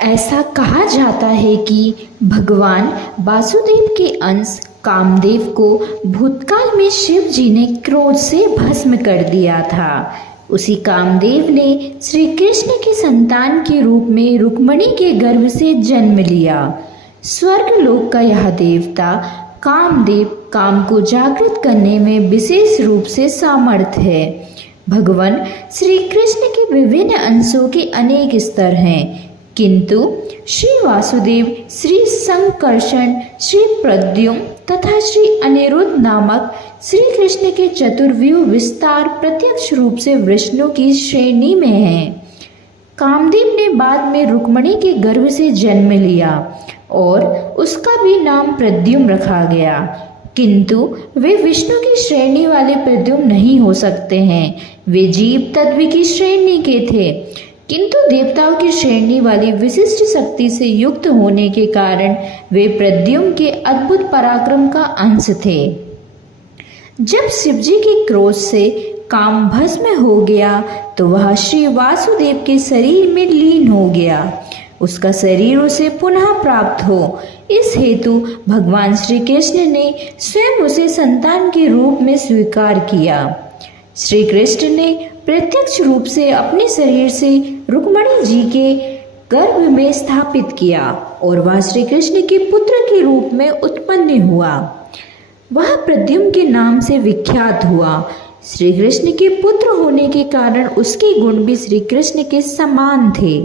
ऐसा कहा जाता है कि भगवान वासुदेव के अंश कामदेव को भूतकाल में शिव जी ने क्रोध से भस्म कर दिया था। उसी कामदेव ने श्री कृष्ण की संतान के रूप में रुक्मिणी के गर्भ से जन्म लिया। स्वर्ग लोक का यह देवता कामदेव काम को जागृत करने में विशेष रूप से समर्थ है। भगवान श्री कृष्ण के विभिन्न अंशों के अनेक स्तर हैं, किंतु श्री वासुदेव, श्री संकर्षण, श्री प्रद्युम्न तथा श्री अनिरुद्ध नामक श्री कृष्ण के चतुर्व्यूह विस्तार प्रत्यक्ष रूप से विष्णु की श्रेणी में हैं। कामदेव ने बाद में रुक्मिणी के गर्भ से जन्म लिया और उसका भी नाम प्रद्युम्न रखा गया, किंतु वे विष्णु की श्रेणी वाले प्रद्युम्न नहीं हो सकते हैं। वे जीव तत्व की श्रेणी के थे, किंतु देवताओं की श्रेणी वाली विशिष्ट शक्ति से युक्त होने के कारण वे प्रद्युम्न के अद्भुत पराक्रम का अंश थे। जब शिवजी के क्रोध से काम भस्म हो गया तो वह श्री वासुदेव के शरीर में लीन हो गया। उसका शरीर उसे पुनः प्राप्त हो, इस हेतु भगवान श्री कृष्ण ने स्वयं उसे संतान के रूप में स्वीकार किया। श्री कृष्ण ने प्रत्यक्ष रूप से अपने शरीर से रुक्मिणी जी के गर्भ में स्थापित किया और वह श्री कृष्ण के पुत्र के रूप में उत्पन्न हुआ। वह प्रद्युम्न के नाम से विख्यात हुआ। श्री कृष्ण के पुत्र होने के कारण उसके गुण भी श्री कृष्ण के समान थे।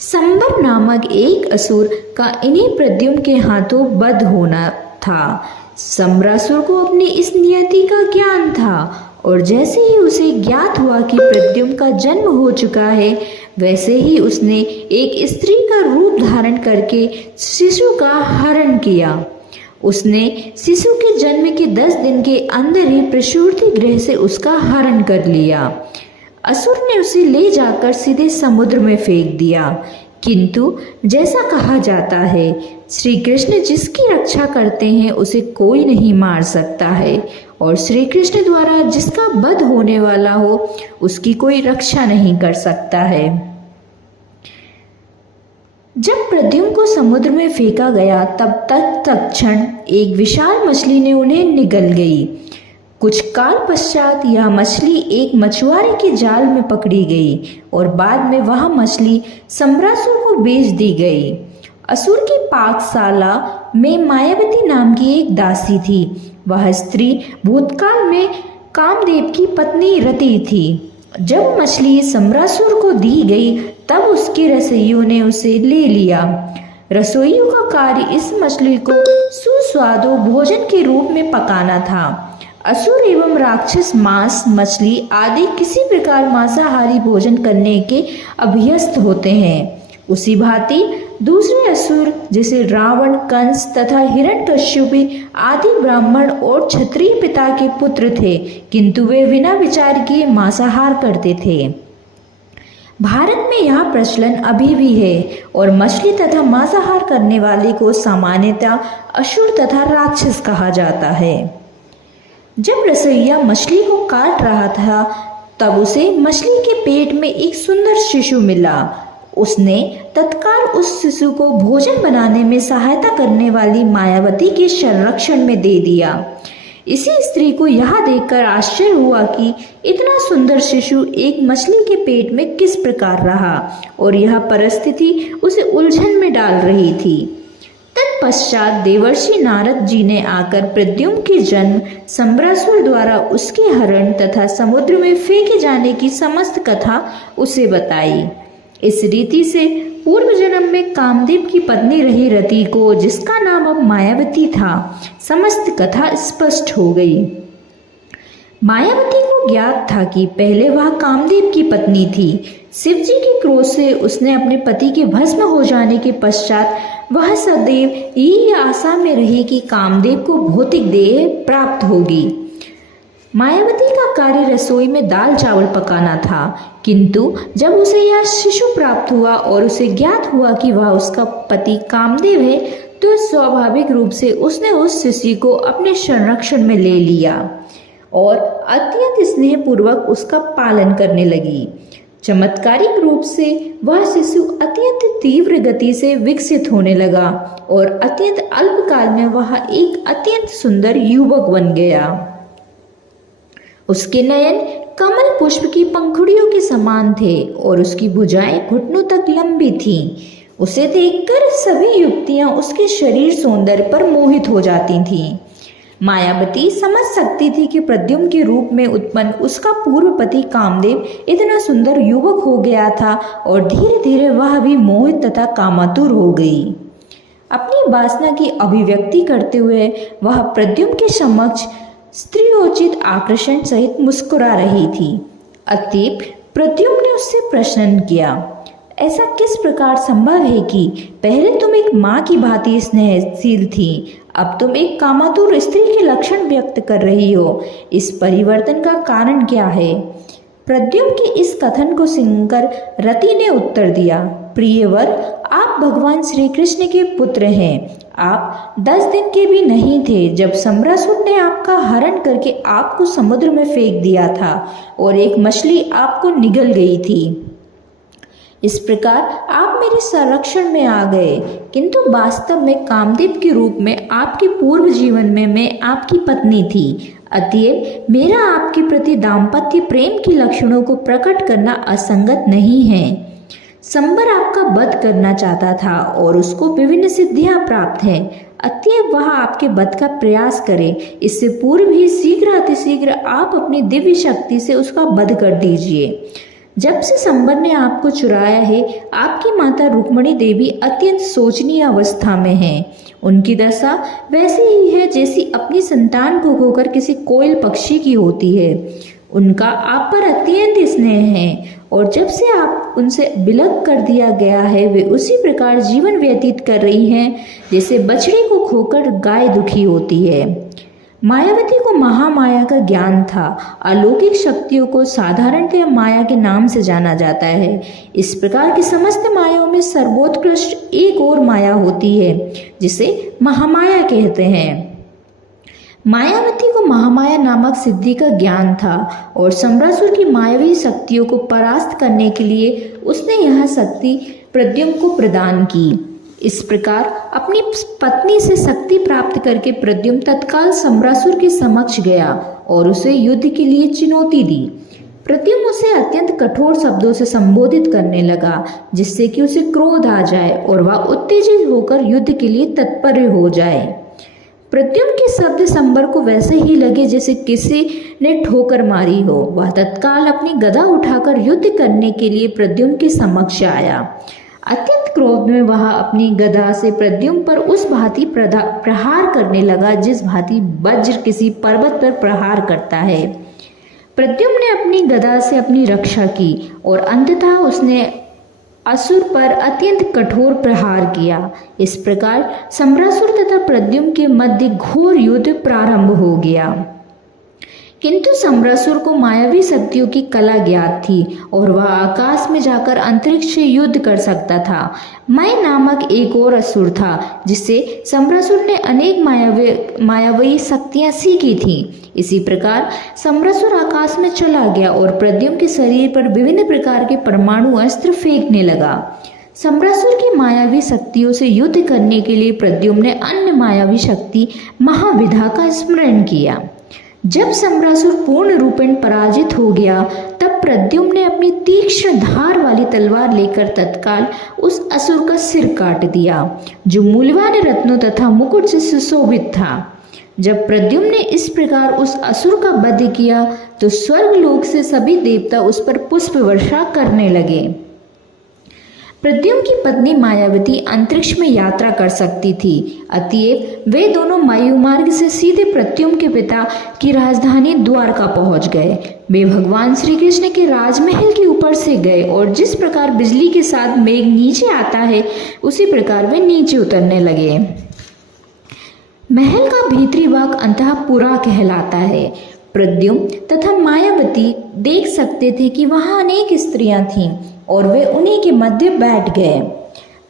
संबर नामक एक असुर का इन्हीं प्रद्युम्न के हाथों वध होना था। सम्रासुर को अपनी इस नियति का ज्ञान था और जैसे ही उसे ज्ञात हुआ कि प्रद्युम्न का जन्म हो चुका है, वैसे ही उसने एक स्त्री का रूप धारण करके शिशु का हरण किया। उसने शिशु के जन्म के 10 दिन के अंदर ही प्रसूति गृह से उसका हरण कर लिया। असुर ने उसे ले जाकर सीधे समुद्र में फेंक दिया, किंतु जैसा कहा जाता है श्री कृष्ण जिसकी रक्षा करते हैं उसे कोई नहीं मार सकता है, और श्री कृष्ण द्वारा जिसका वध होने वाला हो उसकी कोई रक्षा नहीं कर सकता है। जब प्रद्युम्न को समुद्र में फेंका गया तब तत्क्षण एक विशाल मछली ने उन्हें निगल गई। कुछ काल पश्चात यह मछली एक मछुआरे के जाल में पकड़ी गई और बाद में वह मछली सम्रासुर को बेच दी गई। असुर की पाकशाला में मायावती नाम की एक दासी थी। वह स्त्री भूतकाल में कामदेव की पत्नी रति थी। जब मछली सम्रासुर को दी गई तब उसके रसोइयों ने उसे ले लिया। रसोइयों का कार्य इस मछली को सुस्वादु भोजन के रूप में पकाना था। असुर एवं राक्षस मांस, मछली आदि किसी प्रकार मांसाहारी भोजन करने के अभ्यस्त होते हैं। उसी भांति दूसरे असुर जैसे रावण, कंस तथा हिरण्यकश्यप आदि ब्राह्मण और क्षत्रिय पिता के पुत्र थे, किंतु वे बिना विचार किए मांसाहार करते थे। भारत में यह प्रचलन अभी भी है और मछली तथा मांसाहार करने वाले को सामान्यतः असुर तथा राक्षस कहा जाता है। जब रसोइया मछली को काट रहा था तब उसे मछली के पेट में एक सुंदर शिशु मिला। उसने तत्काल उस शिशु को भोजन बनाने में सहायता करने वाली मायावती के संरक्षण में दे दिया। इसी स्त्री को यह देखकर आश्चर्य हुआ कि इतना सुंदर शिशु एक मछली के पेट में किस प्रकार रहा और यह परिस्थिति उसे उलझन में डाल रही थी। तत्पश्चात देवर्षि नारद जी ने आकर प्रद्युम्न के जन्म, सम्रासुर द्वारा उसके हरण तथा समुद्र में फेंके जाने की समस्त कथा उसे बताई। इस रीति से पूर्व जन्म में कामदेव की पत्नी रही रति को, जिसका नाम अब मायावती था, समस्त कथा स्पष्ट हो गई। मायावती को ज्ञात था कि पहले वह कामदेव की पत्नी थी। शिवजी के क्रोध से उसने अपने पति के भस्म हो जाने के पश्चात वह सदैव यही आशा में रही कि कामदेव को भौतिक देह प्राप्त होगी। मायावती का कार्य रसोई में दाल चावल पकाना था, किंतु जब उसे यह शिशु प्राप्त हुआ और उसे ज्ञात हुआ कि वह उसका पति कामदेव है, तो स्वाभाविक रूप से उसने उस शिशु को अपने संरक्षण में ले लिया और अत्यंत स्नेहपूर्वक उसका पालन करने लगी। चमत्कारिक रूप से वह शिशु अत्यंत तीव्र गति से विकसित होने लगा और अत्यंत अल्पकाल में वह एक अत्यंत सुंदर युवक बन गया। उसके नयन कमल पुष्प की पंखुड़ियों के समान थे और उसकी भुजाएं घुटनों तक लंबी थीं। उसे देखकर सभी युवतियां उसके शरीर सौंदर्य पर मोहित हो जाती थीं। मायावती समझ सकती थी कि प्रद्युम्न के रूप में उत्पन्न उसका पूर्व पति कामदेव इतना सुंदर युवक हो गया था और धीरे धीरे वह भी मोहित तथा कामातुर हो गई। अपनी वासना की अभिव्यक्ति करते हुए वह प्रद्युम्न के समक्ष स्त्रीयोचित आकर्षण सहित मुस्कुरा रही थी। अतएव प्रद्युम्न ने उससे प्रश्न किया, ऐसा किस प्रकार संभव है कि पहले तुम एक माँ की भांति स्नेहशील थी, अब तुम एक कामातुर स्त्री के लक्षण व्यक्त कर रही हो। इस परिवर्तन का कारण क्या है? प्रद्युम्न के इस कथन को सुनकर रति ने उत्तर दिया, प्रियवर, आप भगवान श्री कृष्ण के पुत्र हैं। आप 10 दिन के भी नहीं थे जब सम्रासुर ने आपका हरण करके आपको समुद्र में फेंक दिया था और एक मछली आपको निगल गई थी। इस प्रकार आप मेरे संरक्षण में आ गए, किंतु वास्तव में कामदेव के रूप में आपके पूर्व जीवन में मैं आपकी पत्नी थी। अतएव मेरा आपके प्रति दाम्पत्य प्रेम के लक्षणों को प्रकट करना असंगत नहीं है। संबर आपका वध करना चाहता था और उसको विभिन्न सिद्धियां प्राप्त हैं। अतएव वह आपके वध का प्रयास करे। इससे पूर्व ही शीघ्र अतिशीघ्र आप अपनी दिव्य शक्ति से उसका वध कर दीजिए। जब से संबर ने आपको चुराया है, आपकी माता रुक्मिणी देवी अत्यंत शोचनीय अवस्था में है। उनकी दशा वैसी ही है जैसी अपनी संतान को खोकर किसी कोयल पक्षी की होती है। उनका आप पर अत्यंत स्नेह है और जब से आप उनसे विलग कर दिया गया है, वे उसी प्रकार जीवन व्यतीत कर रही हैं जैसे बछड़े को खोकर गाय दुखी होती है। मायावती को महामाया का ज्ञान था। अलौकिक शक्तियों को साधारणतः माया के नाम से जाना जाता है। इस प्रकार की समस्त मायाओं में सर्वोत्कृष्ट एक और माया होती है जिसे महामाया कहते हैं। मायावती को महामाया नामक सिद्धि का ज्ञान था और सम्रासुर की मायावी शक्तियों को परास्त करने के लिए उसने यह शक्ति प्रद्युम्न को प्रदान की। इस प्रकार अपनी पत्नी से शक्ति प्राप्त करके प्रद्युम्न तत्काल सम्रासुर के समक्ष गया और उसे युद्ध के लिए चुनौती दी। प्रद्युम्न उसे अत्यंत कठोर शब्दों से संबोधित करने लगा, जिससे कि उसे क्रोध आ जाए और वह उत्तेजित होकर युद्ध के लिए तत्पर हो जाए। प्रद्युम्न के शब्द संबर को वैसे ही लगे जैसे किसी ने ठोकर मारी हो। वह तत्काल अपनी गदा उठाकर युद्ध करने के लिए प्रद्युम्न के समक्ष आया। अत्यंत क्रोध में वह अपनी गदा से प्रद्युम्न पर उस भांति प्रहार करने लगा जिस भांति वज्र किसी पर्वत पर प्रहार करता है। प्रद्युम्न ने अपनी गदा से अपनी रक्षा की और अंततः उसने असुर पर अत्यंत कठोर प्रहार किया। इस प्रकार सम्रासुर तथा प्रद्युम्न के मध्य घोर युद्ध प्रारंभ हो गया। किंतु सम्रासुर को मायावी शक्तियों की कला ज्ञात थी और वह आकाश में जाकर अंतरिक्ष से युद्ध कर सकता था। मय नामक एक और असुर था जिससे सम्रासुर ने अनेक मायावी शक्तियां सीखी थीं। इसी प्रकार सम्रासुर आकाश में चला गया और प्रद्युम्न के शरीर पर विभिन्न प्रकार के परमाणु अस्त्र फेंकने लगा। सम्रासुर की मायावी शक्तियों से युद्ध करने के लिए प्रद्युम्न ने अन्य मायावी शक्ति महाविधा का स्मरण किया। जब सम्रासुर पूर्ण रूपेण पराजित हो गया, तब प्रद्युम्न ने अपनी तीक्ष्ण धार वाली तलवार लेकर तत्काल उस असुर का सिर काट दिया, जो मूल्यवान रत्नों तथा मुकुट से सुशोभित था। जब प्रद्युम्न ने इस प्रकार उस असुर का वध किया, तो स्वर्गलोक से सभी देवता उस पर पुष्प वर्षा करने लगे। प्रद्युम्न की पत्नी मायावती अंतरिक्ष में यात्रा कर सकती थी, अतएव वे दोनों वायुमार्ग से सीधे प्रद्युम्न के पिता की राजधानी द्वारका पहुंच गए। वे भगवान श्री कृष्ण के राजमहल के ऊपर से गए और जिस प्रकार बिजली के साथ मेघ नीचे आता है, उसी प्रकार वे नीचे उतरने लगे। महल का भीतरी भाग अंतःपुरा कहलाता है। प्रद्युम्न तथा मायावती देख सकते थे कि वहां अनेक स्त्रियां थीं और वे उन्हीं के मध्य बैठ गए।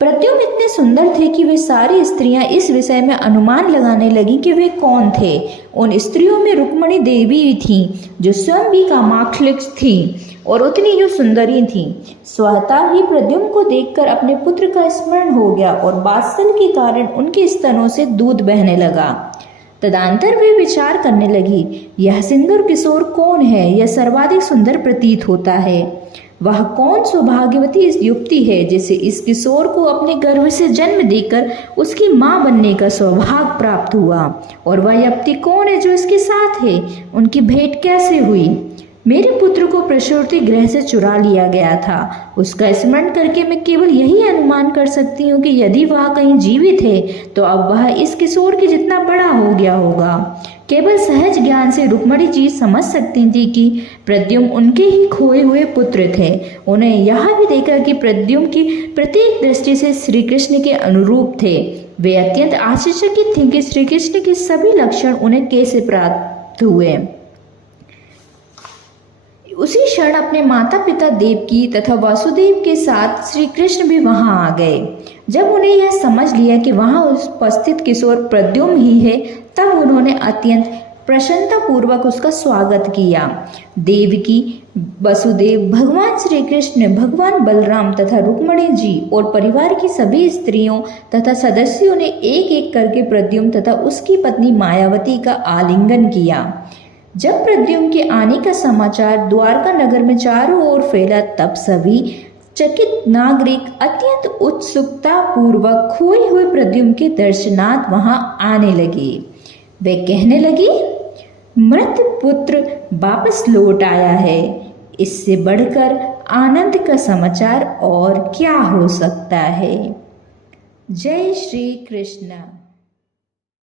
प्रद्युम्न इतने सुंदर थे कि वे सारी स्त्रियां इस विषय में अनुमान लगाने लगी कि वे कौन थे। उन स्त्रियों में रुक्मिणी देवी थीं, जो स्वयं भी कामाक्षी थीं और उतनी जो सुंदरी थीं। स्वतः ही प्रद्युम्न को देखकर अपने पुत्र का स्मरण हो गया और वात्सल्य के कारण उनके स्तनों से दूध बहने लगा। तदंतर वे विचार करने लगी, यह सुंदर किशोर कौन है? यह सर्वाधिक सुंदर प्रतीत होता है। वह कौन सौभाग्यवती इस युवती है जिसे इस किशोर को अपने गर्भ से जन्म देकर उसकी मां बनने का सौभाग्य प्राप्त हुआ? और वह युवती कौन है जो इसके साथ है? उनकी भेंट कैसे हुई? मेरे पुत्र को प्रसूति गृह से चुरा लिया गया था। उसका स्मरण करके मैं केवल यही अनुमान कर सकती हूँ कि यदि वह कहीं जीवित है तो अब वह इस किशोर के जितना बड़ा हो गया होगा। केवल सहज ज्ञान से रुक्मिणी जी समझ सकती थी कि प्रद्युम्न उनके ही खोए हुए पुत्र थे। उन्हें यह भी देखा कि प्रद्युम्न की प्रत्येक दृष्टि से श्री कृष्ण के अनुरूप थे। वे अत्यंत आश्चर्यचकित थी कि श्री कृष्ण के सभी लक्षण उन्हें कैसे प्राप्त हुए। उसी क्षण अपने माता पिता देवकी तथा वासुदेव के साथ श्री कृष्ण भी वहां आ गए। जब उन्हें यह समझ लिया कि वहां उपस्थित किशोर प्रद्युम्न ही है, तब उन्होंने अत्यंत प्रसन्नता पूर्वक उसका स्वागत किया। देवकी, वसुदेव, भगवान श्री कृष्ण, भगवान बलराम तथा रुक्मिणी जी और परिवार की सभी स्त्रियों तथा सदस्यों ने एक एक करके प्रद्युम्न तथा उसकी पत्नी मायावती का आलिंगन किया। जब प्रद्युम्न के आने का समाचार द्वारका नगर में चारों ओर फैला, तब सभी चकित नागरिक अत्यंत उत्सुकता पूर्वक खोए हुए प्रद्युम्न के दर्शनार्थ वहां आने लगे। वे कहने लगी, मृत पुत्र वापस लौट आया है। इससे बढ़कर आनंद का समाचार और क्या हो सकता है। जय श्री कृष्ण।